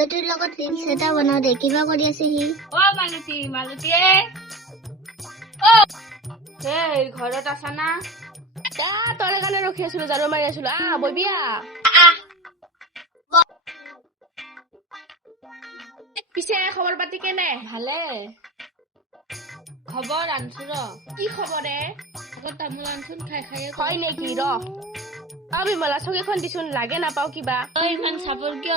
মালতীৰ লগত ৰিলছ এটা বনাও দে কিবা কৰি আছে সি মালতীয়ে এই ঘৰত আছা না তৰে কাৰণে ৰখি আছিলো জানো মাৰি আছিলো ববিয়া পিছে খবৰ পাতি কেনে ভালে খবৰ আনছো ৰ কি খবৰ আগত তামোল আনচোন খাই খাই হয় নেকি ৰ বিমলা চকীখন দিছোন লাগে নাপাও কিবা ইমান চাপৰ কিয়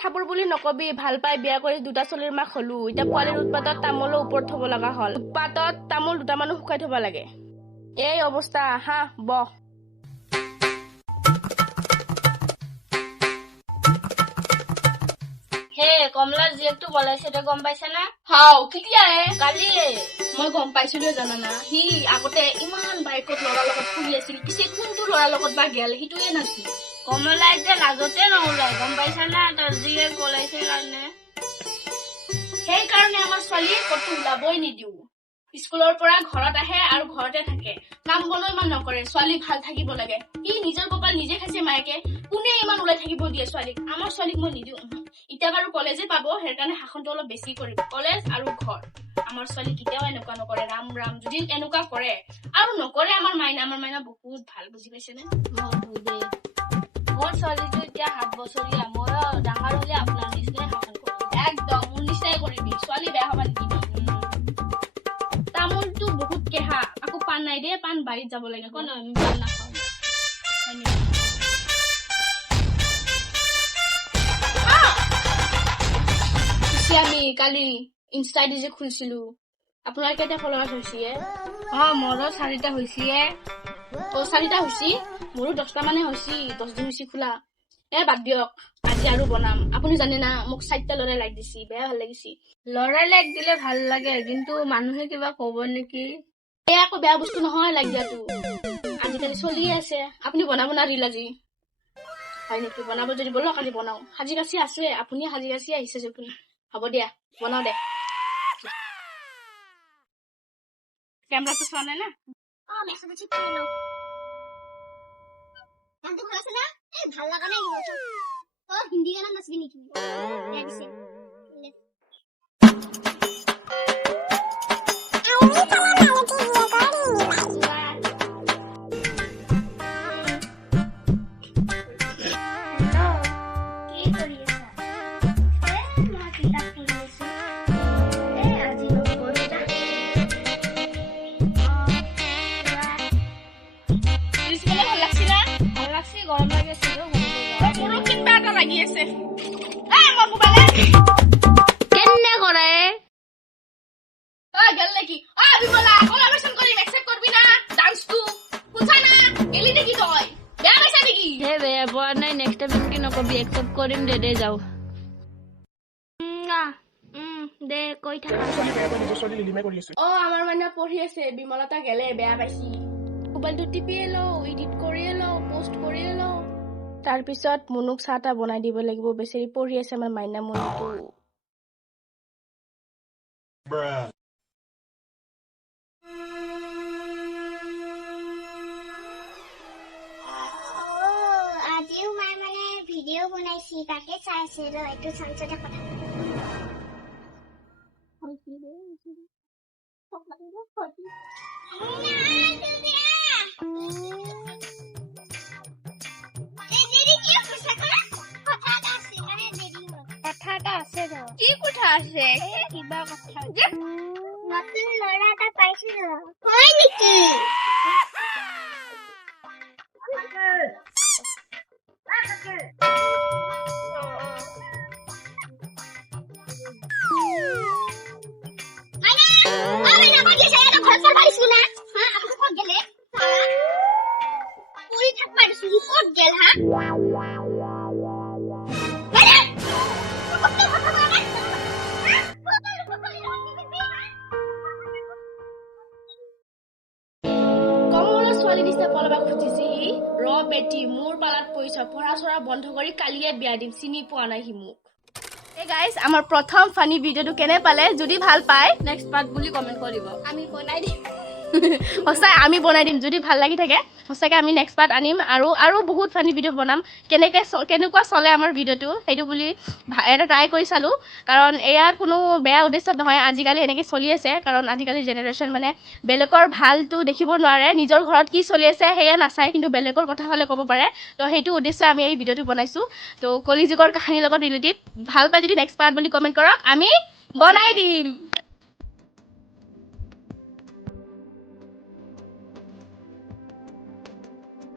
চাপৰ বুলি নকবি ভাল পাই বিয়া কৰি দুটা চলিৰ মাক হলো এতিয়া পোৱালিৰ উৎপাতত তামোলৰ ওপৰত থব লগা হল উৎপাতত তামোল দুটা মানুহ শুকাই থব লাগে এই অৱস্থা হা বহ কমলাৰ জীয়েকটো পলাইছে তই গম পাইছা না হাও কেতিয়া কালি মই গম পাইছিলো জানানা সি আগতে ইমান বাইকত ল'ৰাৰ লগত ফুৰি আছিল পিছে কোনটো ল'ৰাৰ লগত বা গেল সিটোৱে নাছিল কমলা এতিয়া লাজতে নোলায় গম পাইছা না তাৰ জীয়েক পলাইছে কাৰণে সেইকাৰণে আমাৰ ছোৱালী ক'তো ওলাবই নিদিও স্কুলৰ পৰা ঘৰত আহে আৰু ঘৰতে থাকে কাম বনো ইমান নকৰে ছোৱালী ভাল থাকিব লাগে সি নিজৰ কপাল নিজে খাইছে মায়েকে কোনে ইমান ওলাই থাকিব দিয়ে ছোৱালীক আমাৰ ছোৱালীক মই নিদিও এতিয়া বাৰু কলেজে পাব সেইকাৰণে শাসনটো অলপ বেছি কৰিব কলেজ আৰু ঘৰ আমাৰ ছোৱালী কেতিয়াও এনেকুৱা নকৰে ৰাম ৰাম যদি এনেকুৱা কৰে আৰু নকৰে আমাৰ মাইনা বহুত ভাল বুজি পাইছেনে মোৰ ছোৱালীটো এতিয়া 7 বছৰীয়া মই ডাঙৰ হলে আপোনাৰ নিচিনাই শাসন কৰিম একদম মোৰ নিচিনাই কৰিবি ছোৱালী বেয়া হবা নিদিবি তামোলটো বহুত কেহা আকৌ পাণ নাই দে পাণ বাৰীত যাব লাগে একো নহয় আমি পাণ নাখাওঁ আমি কালি ইনষ্টা যে খুলিছিলো আপোনাৰ কেইটা ফলোৱাৰ্ছ হৈছে মোৰো 4টা হৈছে 4টা হৈছে মোৰো 10টা মানে হৈছে 10 দিন হৈছে খোলা বাদ দিয়ক আজি আৰু বনাম আপুনি জানে না মোক 4টা ল'ৰাই লাইক দিছি বেয়া ভাল লাগিছি ল'ৰাই লাইক দিলে ভাল লাগে কিন্তু মানুহে কিবা ক'ব নেকি আকৌ বেয়া বস্তু নহয় লাইক দিয়াটো আজিকালি চলিয়ে আছে আপুনি বনাব না ৰিল আজি হয় নেকি বনাব যদি বলক কালি বনাও সাজি কাচি আছে আপুনি সাজি কাচি আহিছে যখন হ'ব দিয়া বনাও দে কেমেৰাটো চোৱা নাই না মেছেজ কৰি লও গানটো ভাল আছে না ভাল লাগা নাই হিন্দী গান নাচবি নেকি লাগিছে গৰম লাগে লাগি আছে মোৰ মোবাইলে কেনে কৰে গেল নেকি বিমলা কোলাবৰেচন কৰিম একসেপ্ট কৰবি না ডান্সটো বুঝা না গেলি নেকি তই বেয়া পাইছা নেকি বেয়া পোৱা নাই নেক্সট টাইম কি নকবি একসেপ্ট কৰিম দে যাও দে কৈ থাক আমাৰ মানে পঢ়ি আছে বিমলতা গেলে বেয়া পাইছি মোবাইলটো টিপিয়ে লওঁ এডিট কৰিয়ে লওঁ পোষ্ট কৰিয়ে লওঁ তাৰপিছত মুনুক চাহ এটা বনাই দিব লাগিব বেচেৰি পঢ়ি আছে আমাৰ মাইনা মুনুটো আজিও মাই মানে ভিডিঅ' বনাইছি তাকে চাই আছে ৰ এইটো চাঞ্চতে কথা কি কথা আছে কিবা কথা নতুন ল'ৰা এটা পাইছিলো হয় নেকি ছোৱালী নিচিনা পলাব খুজিছে সি ৰ বেটি মোৰ পালাত পইচা পঢ়া চৰা বন্ধ কৰি কালিয়ে বিয়া দিম চিনি পোৱা নাই সি মোক গাইজ আমাৰ প্ৰথম ফানি ভিডিঅ'টো কেনে পালে যদি ভাল পায় নেক্সট পাৰ্ট বুলি কমেন্ট কৰিব আমি বনাই দিম সঁচাই আমি বনাই দিম যদি ভাল লাগি থাকে সঁচাকৈ আমি নেক্সট পাৰ্ট আনিম আৰু বহুত ফানি ভিডিঅ' বনাম কেনেকুৱা চলে আমাৰ ভিডিঅ'টো সেইটো বুলি এটা ট্ৰাই কৰি চালোঁ কাৰণ এয়া কোনো বেয়া উদ্দেশ্যত নহয় আজিকালি এনেকৈ চলি আছে কাৰণ আজিকালি জেনেৰেশ্যন মানে বেলেগৰ ভালটো দেখিব নোৱাৰে নিজৰ ঘৰত কি চলি আছে সেয়া নাচায় কিন্তু বেলেগৰ কথা হ'লে ক'ব পাৰে তো সেইটো উদ্দেশ্যে আমি এই ভিডিঅ'টো বনাইছোঁ তো কলিযুগৰ কাহিনীৰ লগত ৰিলেটেড ভাল পাই যদি নেক্সট পাৰ্ট বুলি কমেণ্ট কৰক আমি বনাই দিম